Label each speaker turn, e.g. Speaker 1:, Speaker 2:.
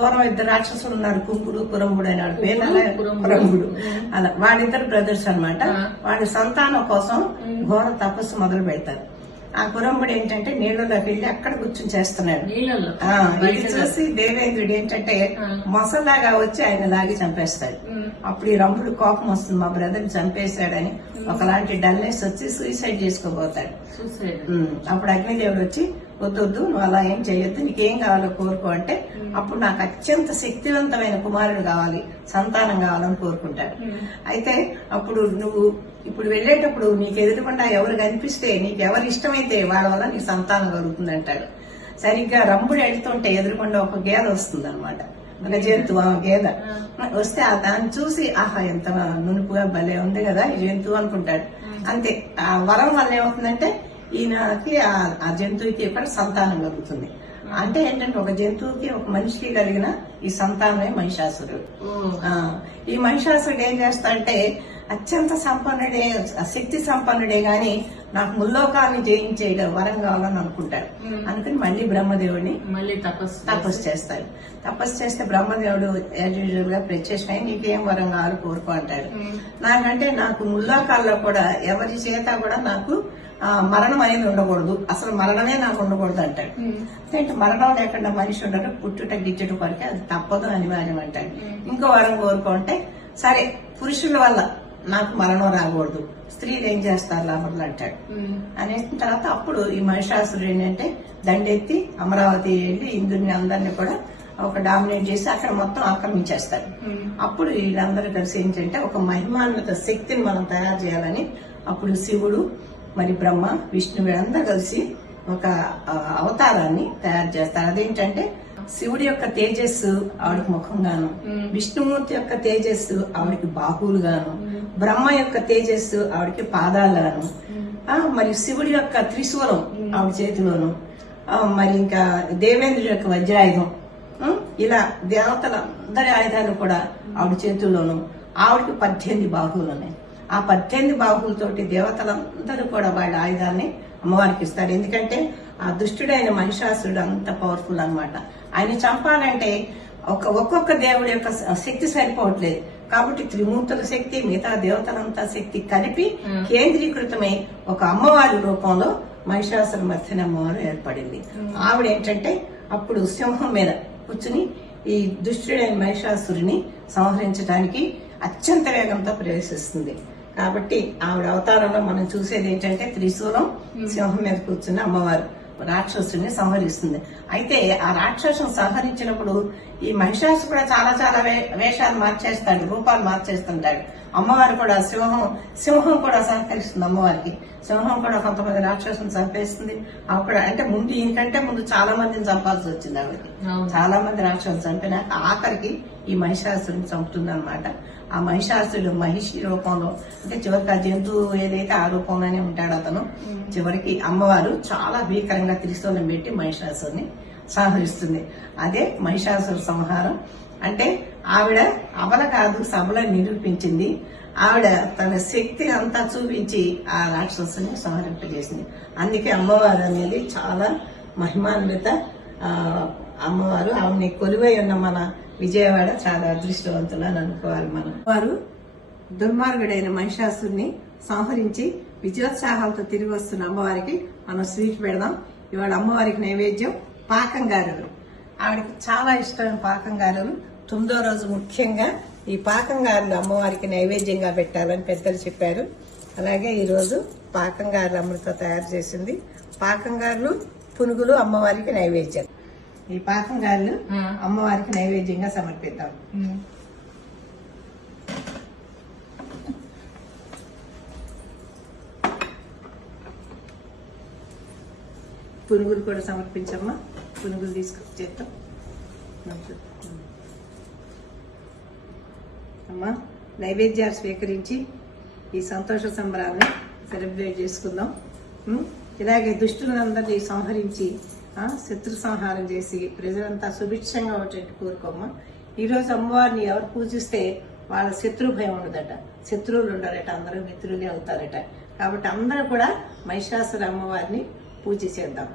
Speaker 1: పూర్వం ఇద్దరు రాక్షసులు ఉన్నారు. కుంకుడు కురంబుడు అలా
Speaker 2: కురంబుడు.
Speaker 1: అలా వాళ్ళిద్దరు బ్రదర్స్ అన్నమాట.
Speaker 2: ఆ.
Speaker 1: వాడి సంతానం కోసం ఘోర తపస్సు మొదలు పెడతారు. ఆ కురంబుడు ఏంటంటే నీళ్ళలోకి వెళ్ళి అక్కడ కూర్చుని చేస్తున్నాడు. ఇది చూసి దేవేంద్రుడు ఏంటంటే. మొసలాగా వచ్చి ఆయన లాగి చంపేస్తాడు. అప్పుడు ఈ రంభుడు కోపం వస్తుంది మా బ్రదర్ చంపేశాడని. ఒకలాంటి డల్నెస్ వచ్చి సూసైడ్ చేసుకోబోతాడు. అప్పుడు అగ్నిదేవుడు వచ్చి వద్దు వద్దు నువ్వు అలా ఏం చేయొద్దు నీకేం కావాలో కోరుకో అంటే అప్పుడు నాకు అత్యంత శక్తివంతమైన కుమారుడు కావాలి సంతానం కావాలని కోరుకుంటాడు. అయితే అప్పుడు నువ్వు ఇప్పుడు వెళ్ళేటప్పుడు నీకు ఎదురుకుండా ఎవరు కనిపిస్తే నీకు ఎవరు ఇష్టమైతే వాళ్ళ వల్ల నీకు సంతానం కలుగుతుంది అంటాడు. సరిగ్గా రంభుడు వెళ్తుంటే ఎదురుకుండా ఒక గేద వస్తుంది అనమాట ఒక జంతువు ఆ గేద. వస్తే ఆ దాన్ని చూసి ఆహా ఎంత నునుపుగా భలే ఉంది కదా ఈ జంతువు అనుకుంటాడు. అంతే. ఆ వరం వల్ల ఏమవుతుందంటే ఈయనకి ఆ- జంతువుకి కూడా సంతానం కలుగుతుంది. అంటే ఏంటంటే ఒక జంతువుకి ఒక మనిషికి కలిగిన ఈ సంతానమే మహిషాసురుడు. ఈ మహిషాసురుడు ఏం చేస్తాడంటే అత్యంత సంపన్నుడే శక్తి సంపన్నుడే గాని నాకు ముల్లోకాన్ని జయించే వరం కావాలని అనుకుంటాడు.
Speaker 2: ఉమ్.
Speaker 1: అనుకుని మళ్ళీ బ్రహ్మదేవుడిని
Speaker 2: మళ్ళీ తపస్సు
Speaker 1: తపస్సు చేస్తాడు. తపస్సు చేస్తే బ్రహ్మదేవుడు యాజ్ యూజువల్గా ప్రత్యక్షమై నీకేం వరం కావాలి కోరుకో అంటాడు. నాకంటే నాకు ముల్లోకాల్లో కూడా ఎవరి చేత కూడా నాకు మరణం అనేది ఉండకూడదు. అసలు మరణమే నాకు ఉండకూడదు అంటాడు. అంటే మరణం లేకుండా మనిషి ఉండడం పుట్టుట గిచ్చుట కొరకే అది తప్పదు అనివార్యం అంటాడు. ఇంకో వరం కోరుకుంటే సరే పురుషుల వల్ల నాకు మరణం రాకూడదు. స్త్రీలు ఏం చేస్తారు లాభంలో అంటాడు. అనేసిన తర్వాత అప్పుడు ఈ మహిషాసురుడు ఏంటంటే దండెత్తి అమరావతి వెళ్ళి ఇంద్రుని అందరిని కూడా ఒక డామినేట్ చేసి అక్కడ మొత్తం ఆక్రమించేస్తాడు
Speaker 2: ఉమ్.
Speaker 1: అప్పుడు వీళ్ళందరూ కలిసి ఏంటంటే ఒక మహిమాన్విత శక్తిని మనం తయారు చేయాలని అప్పుడు శివుడు మరి బ్రహ్మ విష్ణు వీళ్ళందరూ కలిసి ఒక అవతారాన్ని తయారు చేస్తారు అదేంటంటే శివుడి యొక్క తేజస్సు ఆవిడకి ముఖంగాను
Speaker 2: మ్మ్.
Speaker 1: విష్ణుమూర్తి యొక్క తేజస్సు ఆవిడకి బాహువులుగాను బ్రహ్మ యొక్క తేజస్సు ఆవిడకి పాదాలుగాను ఆ, మరి శివుడి యొక్క త్రిశూలం ఆవిడ చేతిలోను ఆ, మరి ఇంకా దేవేంద్రుడి యొక్క వజ్రాయుధం? ఇలా దేవతలందరి ఆయుధాలు కూడా ఆవిడ చేతుల్లోను ఆవిడకి పద్దెనిమిది బాహువులు ఉన్నాయి ఆ పద్దెనిమిది బాహువులతోటి దేవతలందరూ కూడా వాళ్ళ ఆయుధాన్ని అమ్మవారికి ఇస్తారు. ఎందుకంటే ఆ దుష్టుడైన మహిషాసురుడు అంత పవర్ఫుల్ అన్నమాట. ఆయన చంపాలంటే ఒక ఒక్కొక్క దేవుడి యొక్క శక్తి సరిపోవట్లేదు. కాబట్టి త్రిమూర్తుల శక్తి మిగతా దేవతలంతా శక్తి కలిపి కేంద్రీకృతమై ఒక అమ్మవారి రూపంలో మహిషాసుర మధ్యన అమ్మవారు ఏర్పడింది. ఆవిడ ఏంటంటే అప్పుడు సింహం మీద కూర్చుని ఈ దుష్టుడైన మహిషాసురుని సంహరించడానికి అత్యంత వేగంతో ప్రవేశిస్తుంది. కాబట్టి ఆవిడ అవతారంలో మనం చూసేది ఏంటంటే త్రిశూలం సింహం మీద కూర్చుని అమ్మవారు రాక్షసుని సంహరిస్తుంది. అయితే ఆ రాక్షసుని సంహరించినప్పుడు ఈ మహిషాసు కూడా చాలా చాలా వే- వేషాలు మార్చేస్తాడు రూపాలు మార్చేస్తుంటాడు. అమ్మవారు కూడా సింహం సింహం కూడా సహకరిస్తుంది అమ్మవారికి. సింహం కూడా కొంతమంది రాక్షసుని చంపేస్తుంది. అప్పుడు అంటే ముందు ఈయనకంటే ముందు చాలా మందిని చంపాల్సి వచ్చింది ఆవిడకి. చాలా మంది రాక్షసులు చంపినాక ఆఖరికి ఈ మహిషాసురుని చంపుతుంది అనమాట ఆ మహిషాసురుడు మహిషి రూపంలో అంటే చివరికి ఆ జంతువు ఏదైతే ఆ రూపంలోనే ఉంటాడు అతను చివరికి అమ్మవారు చాలా భీకరంగా త్రిశూలం పెట్టి మహిషాసురుని సంహరిస్తుంది. అదే మహిషాసుర సంహారం. అంటే ఆవిడ అబల కాదు సబల నిరూపించింది. ఆవిడ తన శక్తి అంతా చూపించి ఆ రాక్షసుని సంహరింపజేసింది. అందుకే అమ్మవారు అనేది చాలా మహిమాన్విత అమ్మవారు. ఆవిడని కొలువై ఉన్న మన విజయవాడ చాలా అదృష్టవంతులు అని అనుకోవాలి మనం. వారు దుర్మార్గుడైన మహిషాసుని సంహరించి విజయోత్సాహాలతో తిరిగి వస్తున్న అమ్మవారికి మనం స్వీట్ పెడదాం. ఇవాళ అమ్మవారికి నైవేద్యం పాకం గారెలు. ఆవిడకి చాలా ఇష్టమైన పాకం గారెలు తొమ్మిదో రోజు ముఖ్యంగా ఈ పాకం గారెలు అమ్మవారికి నైవేద్యంగా పెట్టాలని పెద్దలు చెప్పారు. అలాగే ఈ రోజు పాకం గారెలు అమృత తయారు చేసింది. పాకం గారెలు పునుగులు అమ్మవారికి నైవేద్యం. ఈ పాకం గారెలు
Speaker 2: ఆ.
Speaker 1: అమ్మవారికి నైవేద్యంగా సమర్పిద్దాం. పునుగులు కూడా సమర్పించమ్మా. పునుగులు తీసుకొచ్చి చేద్దాం. అమ్మా నైవేద్యాలు స్వీకరించి ఈ సంతోష సంబరాన్ని సెలబ్రేట్ చేసుకుందాం. ఇలాగే దుష్టులందరినీ సంహరించి శత్రు సంహారం చేసి ప్రజలంతా సుభిక్షంగా ఉండేట్టు కోరుకోమ్మ. ఈరోజు అమ్మవారిని ఎవరు పూజిస్తే వాళ్ళ శత్రు భయం ఉండదట. శత్రువులు ఉండరట అందరూ మిత్రులే అవుతారట. కాబట్టి అందరూ కూడా మహిషాసుర అమ్మవారిని పూజ చేద్దాం.